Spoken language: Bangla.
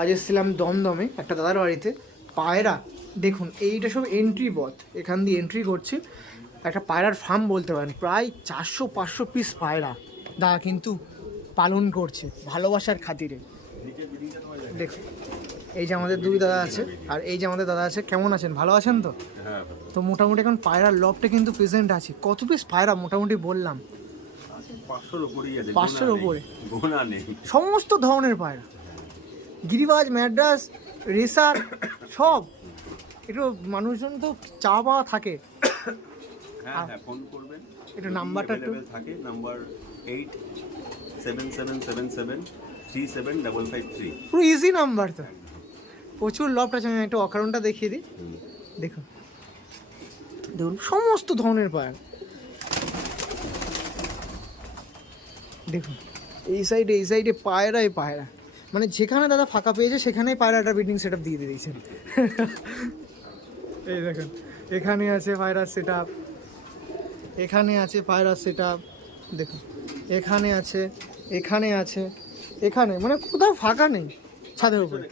আজ এসেছিলাম দমদমে একটা দাদার বাড়িতে। পায়রা দেখুন, এইটা সব এন্ট্রি পথ, এখান দিয়ে এন্ট্রি করছে। একটা পায়রার ফার্ম বলতে পারেন, প্রায় 400-500 পিস পায়রা দাদা কিন্তু পালন করছে ভালোবাসার খাতিরে। দেখুন, এই যে আমাদের দুই দাদা আছে, আর এই যে আমাদের দাদা আছে। কেমন আছেন? ভালো আছেন তো? তো মোটামুটি এখন পায়রার লবটা কিন্তু প্রেজেন্ট আছে। কত পিস পায়রা মোটামুটি বললাম? 500-র উপরে সমস্ত ধরনের পায়রা, গিরিবাজ, ম্যাড্রাস, রেসার, সব। একটু মানুষজন তো চা পাওয়া থাকে। ফোন করবেন, একটু নাম্বারটা একটু থাকে নাম্বার 8777737553। পুরো ইজি নাম্বার তো, প্রচুর লবটা আছে। আমি একটু অকারণটা দেখিয়ে দিই। দেখুন দেখুন সমস্ত ধরনের পায়রা। দেখুন এই সাইডে পায়রাই পায়রা, মানে যেখানে দাদা ফাঁকা পেয়েছে সেখানেই পায়রাটা ব্রিডিং সেট আপ দিয়ে দিয়েছেন। এই দেখুন, এখানে আছে পায়রার সেট আপ, এখানে আছে পায়রার সেট আপ। দেখুন এখানে আছে, এখানে আছে, এখানে, মানে কোথাও ফাঁকা নেই ছাদের উপরে।